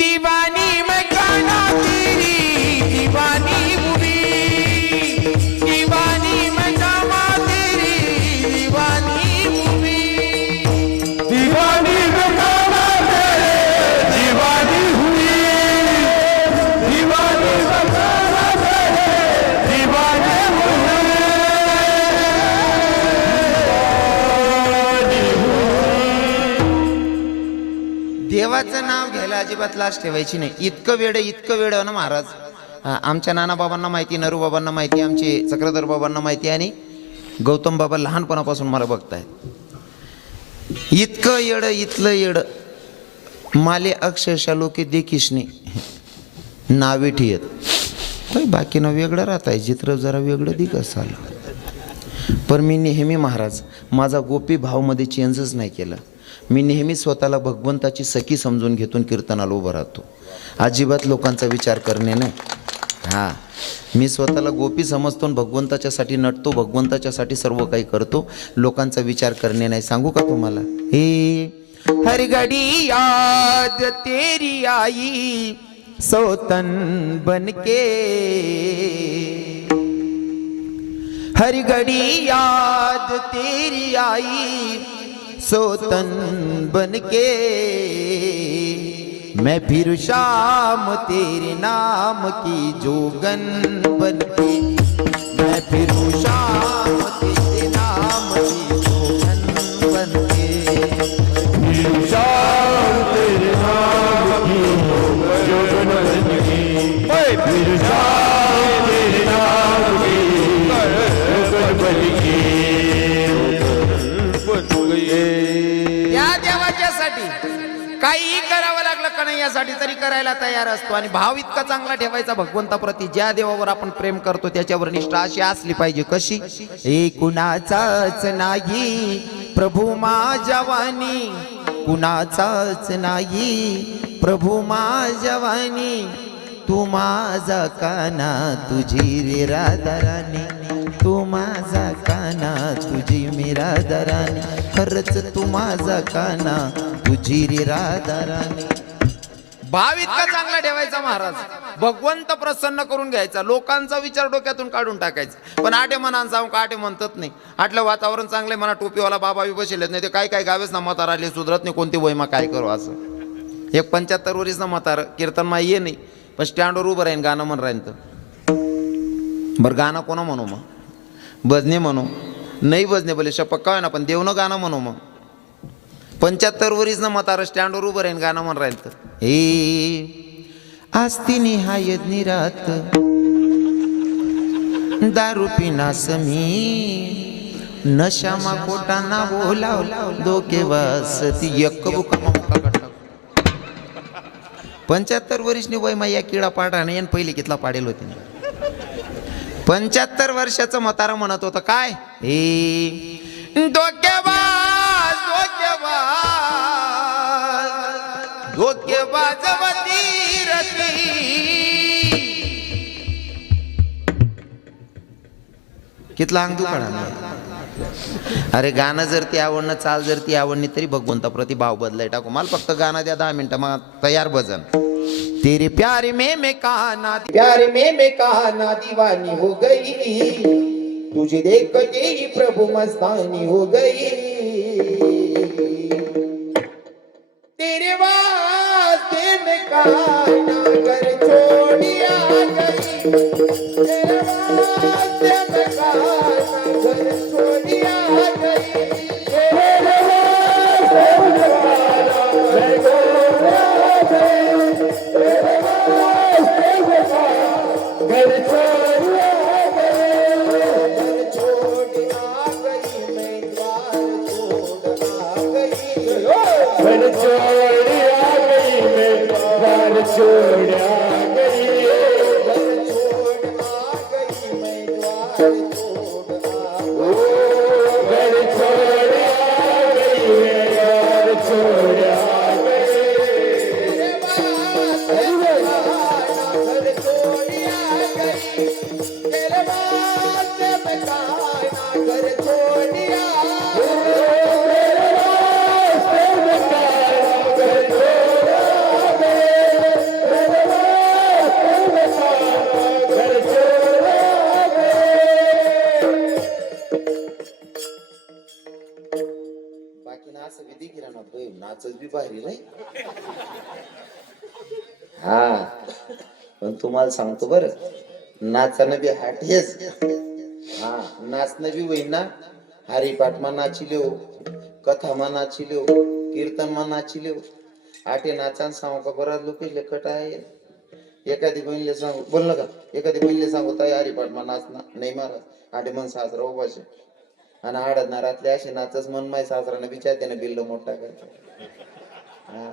दीवानी में काना तेरी दीवानी हुई दीवानी में काना तेरी देवाचं नाव घ्यायला अजिबात लाज ठेवायची नाही. इतकं वेड ना महाराज. आमच्या नाना बाबांना माहिती, नरू बाबांना माहिती, आमचे चक्रधर बाबांना माहिती आणि गौतम बाबा लहानपणापासून मला बघतायत. इतलं येड माले अक्षरशः लोके देखीशने नावे ठेयत. बाकीनं वेगळं राहत आहे, चित्र जरा वेगळं दिगस आलं. पण मी नेहमी महाराज माझा गोपी भावमध्ये चेंजच नाही केला. मी नेहमी स्वतःला भगवंताची सखी समजून घेतून कीर्तनाला उभं राहतो. अजिबात लोकांचा विचार करणे नाही. हां, मी स्वतःला गोपी समजतो, भगवंताच्यासाठी नटतो, भगवंताच्यासाठी सर्व काही करतो. लोकांचा विचार करणे नाही. सांगू का तुम्हाला? हे हर घडी याद तेरी आई सौतन बनके, हर घड़ी याद तेरी आई सोतन बनके, मैं फिर शाम तेरे नाम की जोगन बनके, मैं फिर शाम तेरे नाम की जोगन बनके, शाम तेरे नाम की जोगन बनके, फिर शाम तेरे नाम की जोगन बनके. या देवाच्यासाठी काही करावं लागलं का नाही यासाठी तरी करायला तयार असतो. आणि भाव इतका चांगला ठेवायचा भगवंताप्रती, ज्या देवावर आपण प्रेम करतो त्याच्यावर निष्ठा अशी असली पाहिजे. कशी? हे कुणाचाच नाही प्रभू माझ्या वाणी, कुणाचाच नाही प्रभू माझ्या वाणी, तू माझा काना तुझी रे राधाराणी, तू माझा काना तुझी मी राधाराणी, खरंच तू माझा काना तुझी रे राधाराणी. भाव इतका चांगला ठेवायचा महाराज, भगवंत प्रसन्न करून घ्यायचा, लोकांचा विचार डोक्यातून काढून टाकायचा. पण आटे मनान जाऊन का आटे म्हणतात नाही. आटलं वातावरण चांगलंय, म्हणा टोपीवाला बाबा बी बसलेत नाही, ते काय गावेच ना म्हातार आले सुधरत नाही, कोणती वयमा काय करू असं. एक 75 वर्षीच ना म्हातार कीर्तन मा ये नाही, पण स्टँडवर उभं राहीन गाणं म्हण राहीन. तर बरं गाणं कोणा म्हणू मग? भजने म्हणू नाही, भजने बोले शपक काय ना, पण देवनं गाणं म्हणू मग. 75 वर्षीच ना म्हातार स्टँडवर उभं राहीन गाणं म्हण राहीन. तर हे आस्ती निहाय निरात दारू पिनास मी, नशामा कोटाना बोलाव दोके वासती एक बुका मुका कट्टा. 75 वर्षनी वय या किडा पाडा नाही, पहिले कितला पाडेल होते. 75 वर्षाचं म्हातारा म्हणत होतं काय? हे धोकेबाज धोकेबाजवती रती, कितला अंग दुकाना नाही. अरे गाणं जर ती आवडणं, चाल जर ती आवडणी, तरी भगवंताप्रती भाव बदलाय टाकू. मला फक्त गाणं द्या 10 मिनिटं, मग तयार भजन. तेरे प्यार में मैं कहाना दीवानी हो गई, तुझे देख के ही प्रभु मस्तानी हो गई, तेरे वास्ते मैं कहाना घर छोड़िया गई, तेरे वास्ते मैं कहाना घर छोड़िया गई, तेरे वास्ते मैं कहाना घर छोड़िया गई, तेरे वास्ते मैं कहाना घर छोड़िया गई, घर छोड़िया गई, मैं द्वार छोड़ना गई, घर छोड़िया गई, मैं घर छोड़िया गई, घर छोड़ना गई, मैं द्वार छोड़ना घर छोड़िया गई, मैं घर छोड़िया गई. तेरे वास्ते मैं कहाना घर छोड़िया गई, तेरे वास्ते मैं कहाना घर छोड़िया बाकी ना असं विधी केला ना बाई, नाचच बी बाहेर नाही. हा, पण तुम्हाला सांगतो बरं, नाचानं बी हाटेच. हा, नाचणं बी होईन ना. हरिपाठ मा नाचिले हो, कथा मा नाचिले हो, कीर्तन मा नाचिले हो, आटे नाचान सांगू का बराच लोक लेखट आहे. एखादी बहिणीला सांगू बोललं का, एखादी बहिणीला सांगू ताई हरिपाठ मा नाचना नाही महाराज आटे मन सासरा उभाशे आणि आडदना रातले असे नाचच मन माय सासराने विचार त्याने बिल्ल मोठा करतो. हा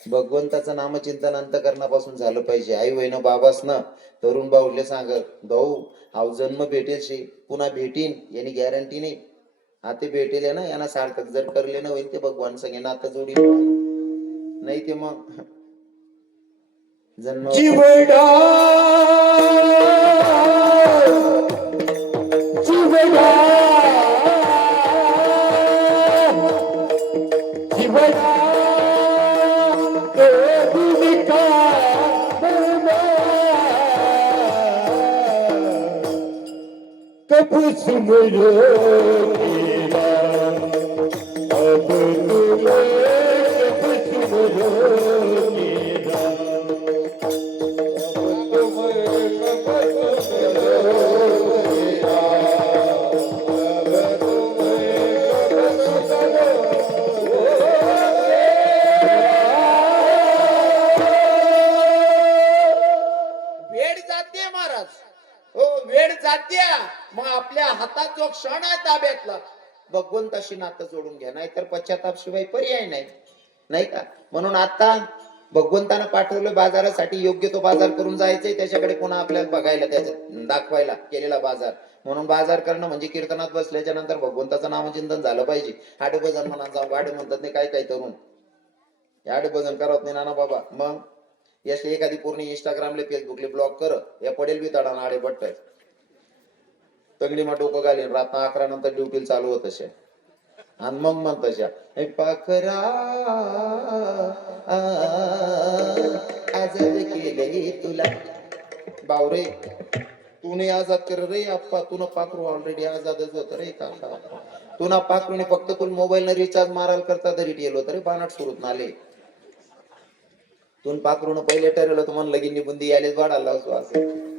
भगवंताचं नामचिंतन अंतकरणापासून झालं पाहिजे. आई वहिनं बाबास ना तरुण भाऊले सांगत भाऊ हाव जन्म भेटेल शे पुन्हा भेटीन यानी गॅरंटी नाही. आता भेटेल ना यांना सार्थक जर करले ना होईल ते भगवान संगे नातं जोडी नाही ते मग जन्म चिवडा चिवडा चिवडा कब सुमरो तेरा अब तुम्हें कब सुमरो तेरा वेळ जाते महाराज. हो वेळ जाते. मग आपल्या हातात जो क्षण आहे ताब्यातला भगवंताशी नातं जोडून घ्या नाहीतर पश्चाताप शिवाय पर्याय नाही. नाही का म्हणून आता भगवंतानं पाठवलं बाजारासाठी योग्य तो बाजार करून जायचंय त्याच्याकडे पुन्हा आपल्याला बघायला त्याच्यात दाखवायला केलेला बाजार. म्हणून बाजार करणं म्हणजे कीर्तनात बसल्याच्या नंतर भगवंताचं नामचिंतन झालं पाहिजे. आडभजन म्हणा जाऊ गाडी म्हणतात नाही काय काय तरुण आडभजन करत नाही नाना बाबा. मग यासले एखादी पूर्ण इंस्टाग्रामले फेसबुकले ब्लॉक कर या पडेल बी तडा आडे बट्ट तगडीमा डोकं घालीन रात 11 नंतर ड्युटी चालू होत अशा आणि मग म्हणत अशा पाखरा आजाद केले तुला बावरे तूने आजाद कर रे अप्पा तुन पाखरू ऑलरेडी आजादच होत रे काका. तुना पाखरूने फक्त तुला मोबाईल न रिचार्ज मारायला करता तरी ठेवलं होतं रे बानाट सुरूत नाले. तून पाखरून पहिले ठरवलं तर मन लगीन निबुंदी यायलेच वाढायला असतो असं.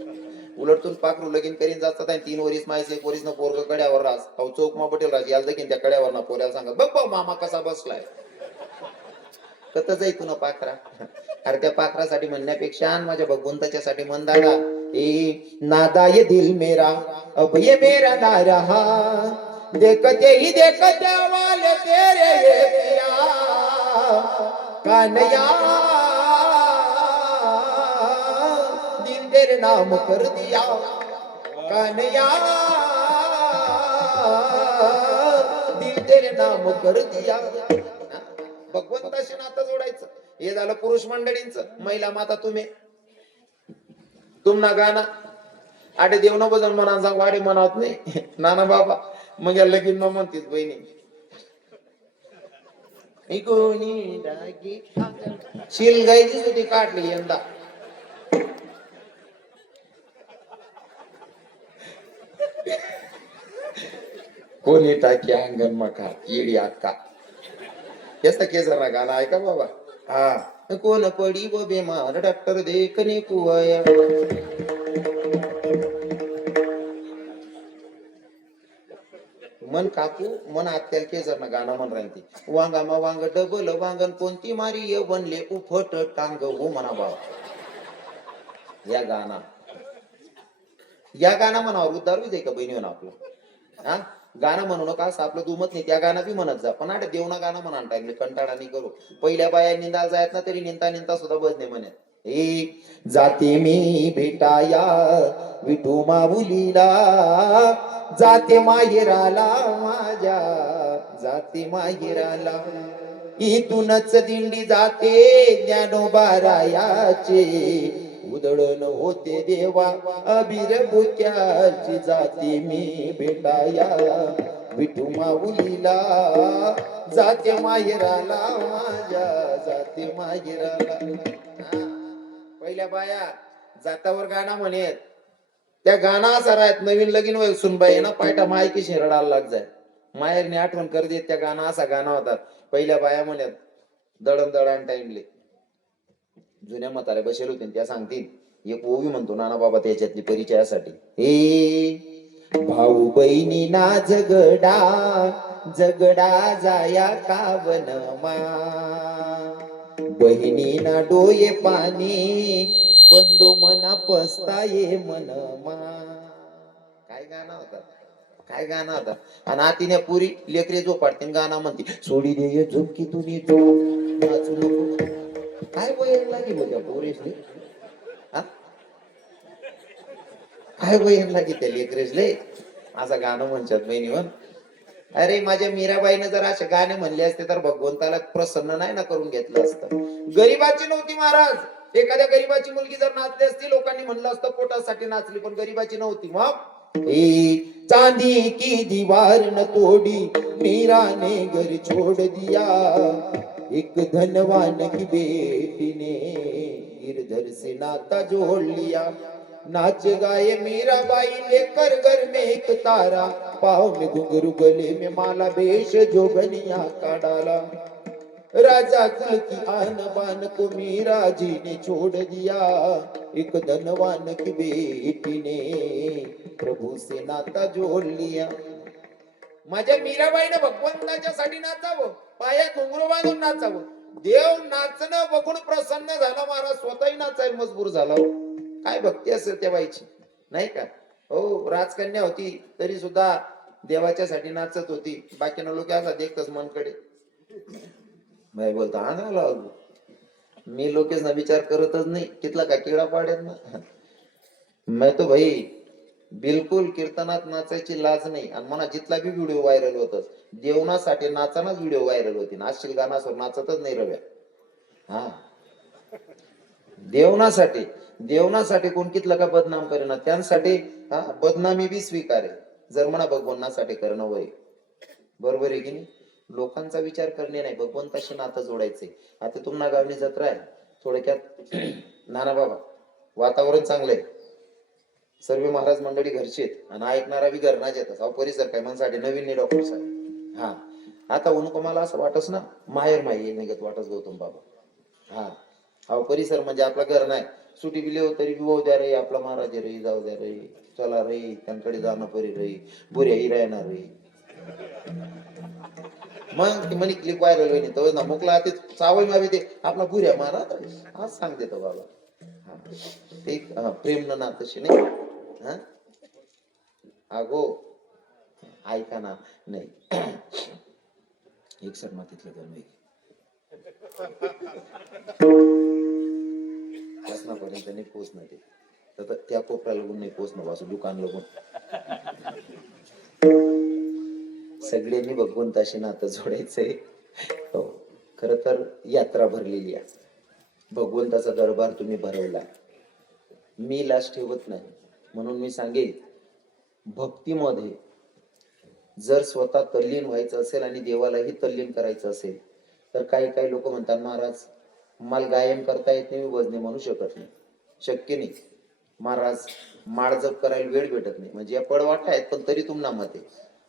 उलट तून पाखरू लगीन करीन जातात आणि 3 वरीस मायस 1 वरीस न पोरग कड्यावर रास अहो चौक मा पटेल राज याल देखील त्या कड्यावर ना पोऱ्याला सांगा बघ बघ मामा कसा बसलाय कत जाई तुन पाखरा. अरे त्या पाखरासाठी म्हणण्यापेक्षा माझ्या भगवंताच्या साठी मन दाडा. ए नादाय दिल मेरा अब ये मेरा ना रहा देखते ही देखते वाले तेरे ये पिया कान्हैया दिल तेरे नाम कर दिया कान्हैया दिल तेरे नाम कर दिया. भगवंताशी नातं जोडायचं. हे झालं पुरुष मंडळींचं. महिला माता तुम्ही तुमना गाणं आडे देवना बजन म्हणा सांग वाडे म्हणत नाही नाना बाबा मग या लगीन न म्हणतीस बहिणी कोणी डागी शिल गायची होती काढली यंदा. कोणी टाकी अंगण मका येडी अक्का याचा केसर गाणं ऐका बाबा. हा कोण पडी व बेमार डॉक्टर देखणे कुवाया मन काकू मन आत्याला केसर ना गाणं म्हण राहिली. वांगामा वांग डबल वांगण कोणती मारी बनले उफट टांग हो म्हणा बाबा. या गाणं म्हणावर उद्धारू दे का बहिणी म्हणा आपलं. हा गाणं म्हणू नका असं आपलं दुमत नाही. त्या गाणं बी म्हणत जा पण आठ देवना गाणं म्हणा टाकले कंटाळा नाही करू. पहिल्या बाया निंदा जायत ना तरी निंता निंता सुद्धा बसणे म्हणे. ए जाते मी भेटाया विठू माऊलीला जाते माहेराला माझ्या जाते माहेराला इथूनच दिंडी जाते ज्ञानोबारायाचे उधळण होते देवा अबीर बुक्याची जाते मी भेटाया विठू माऊलीला जाते माहेराला माझ्या जाते माहेराला. पहिल्या बाया जातावर गाणं म्हणेत. त्या गाणं असा राहत नवीन लगीन वय सुनबाई ना पायटा मायकी शिरडाला लाग जाय माहेरने आठवण कर देत. त्या गाणं असा गाणं होतात. पहिल्या बाया म्हणत दळण दळण टाइमले जुन्या म्हाताऱ्या बसेल होते त्या सांगतील एक ओवी म्हणतो नाना बाबा त्याच्यातली परिचयासाठी. हे भाऊ बहिणी ना झगडा झगडा जाया कावन मा बहिणी ना डोये पाणी बंदो मना पस्ताये मनमा. काय गाणं होता, काय गाणं होता. आणि आतीने पुरी लेकरे जो पाडते गाणं म्हणते, सोडी दे झुमकी तुम्ही तो नाचू नको. काय वय लागेल होत्या पोरेसले, काय वय लागे त्या लेकरेसले असं गाणं म्हणतात बहिणीवर. अरे माझ्या मीराबाईनं जर असे गाणे म्हणले असते तर भगवंताला प्रसन्न नाही ना करून घेतलं असतं. गरीबाची नव्हती महाराज. एखाद्या गरीबाची मुलगी जर नाचली असती लोकांनी म्हणलं असतं पोटासाठी नाचली, पण गरीबाची नव्हती. मग चांदी की दीवार न तोडी मीरा ने घर छोड़ दिया, एक धनवान की बेटी ने गिरधर से नाता जोड़ लिया. नाच गाए मीराबाई लेकर घर में एक तारा, पाँव में घुंघरू गले में माला बेश जोगनिया का डाला. राजा कुल की आन बान को मीरा जी ने छोड़ दिया, एक धनवान की बेटी ने प्रभु से नाता जोड़ लिया. माझ्या मीराबाईनं भगवंताच्यासाठी नाचावं, पायात घुंगरू बांधून नाचावं. देव नाचणं बघून प्रसन्न झाला महाराज, स्वतःही नाचायला मजबूर झाला. काय भक्ती असेल त्या बाईची, नाही का. हो, राजकन्या होती तरी सुद्धा देवाच्या साठी नाचत होती. बाकीना लोक असा देखतच मनकडे. बाई बोलतो आणाला मी लोकेश ना विचार करतच नाही, कितला का किडा पाडेल ना. मैं तो भाई बिलकुल कीर्तनात नाचायची लाज नाही. आणि म्हणा जिथला बी व्हिडिओ व्हायरल होतच देवनासाठी नाचानाच व्हिडिओ व्हायरल होती. नाचशील गाणासवर नाचतच नाही रव्या. हा, देवनासाठी देवनासाठी कोण कितलं का बदनाम करेना, त्यांसाठी बदनामी बी स्वीकारे. जर म्हणा भगवंतासाठी करणं वय बरोबर आहे की नाही. लोकांचा विचार करणे नाही, भगवंताशी नातं जोडायचे. आता तुम्हाला गावनी जत्रा आहे थोडक्यात. नाना बाबा वातावरण चांगलंय, सर्व महाराज मंडळी घरचे आहेत आणि ऐकणारा बी घरनाच येतात. अहो परिसर काय मनसाठी नवीन नाही डॉक्टर साहेब. हा, आता उनको मला असं वाटस ना माहेर माही निघत वाटस गौतम बाबा. हा, अहो परिसर म्हणजे आपला घर नाही. सुटी बिले हो तरी बी द्या रे, आपला महाराज रे, जाऊ द्या रे, चला रे, त्यांकडे जाणं परी रे, बुऱ्याही राहणार रे. मग ती म्हणे क्लिक व्हायरल होईल तो ना मुकला ते चावय मावी ते आपला बुऱ्या महाराज आज सांगते तो बाबा. ते प्रेम न नातशी नाही. हा, अगो ऐका ना. नाही एक सर मातीतलं गण पर्यंत नाही पोचणार ते, तर त्या कोपऱ्या लगून नाही पोचणं वासू दुकान लगून. सगळ्यांनी भगवंताशी नातं जोडायचंय. हो, खर तर यात्रा भरलेली आहे. भगवंताचा दरबार तुम्ही भरवला. मी लाज ठेवत नाही म्हणून मी सांगेन, भक्तीमध्ये जर स्वतः तल्लीन व्हायचं असेल आणि देवालाही तल्लीन करायचं असेल तर काही काही लोक म्हणतात महाराज मला गायन करता येत नाही, मी वजने म्हणू शकत नाही. शक्य नाही महाराज, माळ जप करायला वेळ भेटत नाही. म्हणजे या पडवाटा आहेत पण तरी तुमना मते.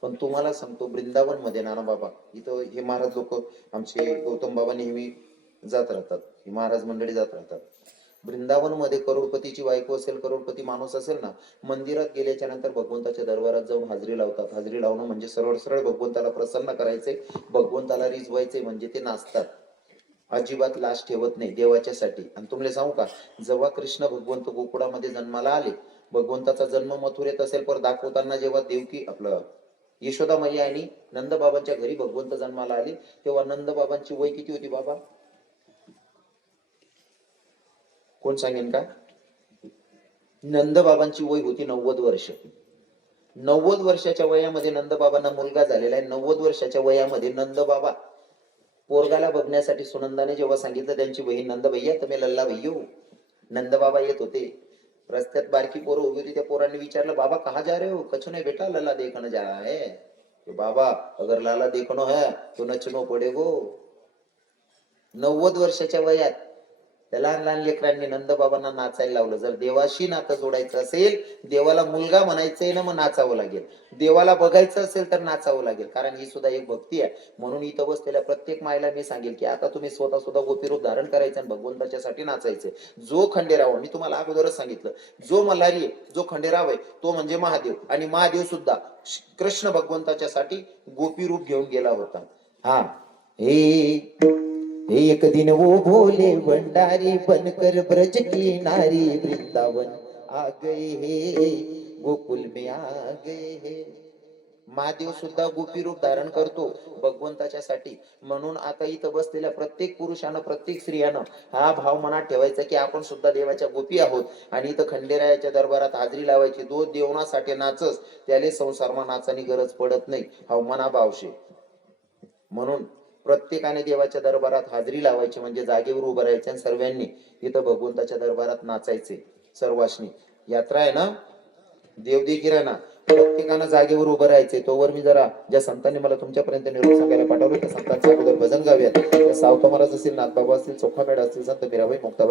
पण तुम्हाला सांगतो वृंदावन मध्ये नाना बाबा इथं हे महाराज लोक आमचे गौतम बाबा नेहमी जात राहतात, ही महाराज मंडळी जात राहतात. वृंदावन मध्ये करोडपतीची बायको असेल, करोडपती माणूस असेल ना, मंदिरात गेल्याच्या नंतर भगवंताच्या दरबारात जाऊन हाजरी लावतात. हाजरी लावणं म्हणजे सरळ सरळ भगवंताला प्रसन्न करायचे, भगवंताला रिझवायचे, म्हणजे ते नाचतात. अजिबात लाज ठेवत नाही देवाच्यासाठी. आणि तुम्हाला सांगू का, जेव्हा कृष्ण भगवंत गोकुळामध्ये जन्माला आले, भगवंताचा जन्म मथुरेत असेल पण दाखवताना जेव्हा देवकी आपलं यशोदा मैया आणि नंद बाबांच्या घरी भगवंत जन्माला आले तेव्हा नंद बाबांची वय किती होती बाबा, कोण सांगेन का? नंद बाबांची वय होती 90 वर्ष. 90 वर्षाच्या वयामध्ये नंद बाबांना मुलगा झालेला आहे. 90 वर्षाच्या वयामध्ये नंद बाबा पोरगाला बघण्यासाठी सुनंदाने जेव्हा सांगितलं त्यांची बहीण नंद भैया तुम्ही लल्ला भैयो, नंद बाबा येत होते. रस्त्यात बारकी पोरं उभी होती. त्या पोरांनी विचारलं बाबा कहा जा रहे हो? कछु नहीं बेटा, लल्ला देखने जा रहा है. तो बाबा अगर लाला देखनो है तो नचनो पडेगो. 90 वर्षाच्या वयात त्या लहान लहान लेकरांनी नंद बाबांना नाचायला लावलं. जर देवाशी नातं जोडायचं असेल, देवाला मुलगा म्हणायचंय ना, मग नाचावं लागेल. देवाला बघायचं असेल तर नाचावं लागेल, कारण ही सुद्धा एक भक्ती आहे. म्हणून इथं बसलेल्या प्रत्येक मायला मी सांगेल की आता तुम्ही स्वतः सुद्धा गोपीरूप धारण करायचं आणि भगवंताच्या साठी नाचायचंय. जो खंडेराव, मी तुम्हाला अगोदरच सांगितलं, जो मल्हारी आहे, जो खंडेराव आहे तो म्हणजे महादेव. आणि महादेव सुद्धा कृष्ण भगवंताच्या साठी गोपी रूप घेऊन गेला होता. हा, हे एक दिन वो भोले भंडारी बनकर ब्रज की नारी वृंदावन आ गए हे, गोकुल में आ गए हे. महादेव सुद्धा गोपी रूप धारण करतो भगवंताच्या साठी. म्हणून आता इथं बसलेल्या प्रत्येक पुरुषानं प्रत्येक स्त्रियानं हा भाव मनात ठेवायचा की आपण सुद्धा देवाच्या गोपी आहोत आणि इथं खंडेरायाच्या दरबारात हाजरी लावायची. जो देवनासाठी नाचस त्याले संसारमा नाचानी गरज पडत नाही, हा मना भावशे. म्हणून प्रत्येकाने देवाच्या दरबारात हाजरी लावायची, म्हणजे जागेवर उभं राहायचं आणि सर्वांनी इथं भगवंताच्या दरबारात नाचायचे. सर्वांनी यात्रा आहे ना, देवदेगिरा ना, प्रत्येकानं जागेवर उभं राहायचे. तोवर मी जरा ज्या संतांनी मला तुमच्यापर्यंत निरोप सांगायला पाठवलं त्या संतांच्या अगोदर भजन गाऊयात. सावतो महाराज असतील, नाथबाबा असतील, चोखामेडा असतील, संत मीराबाई मुक्ताबाई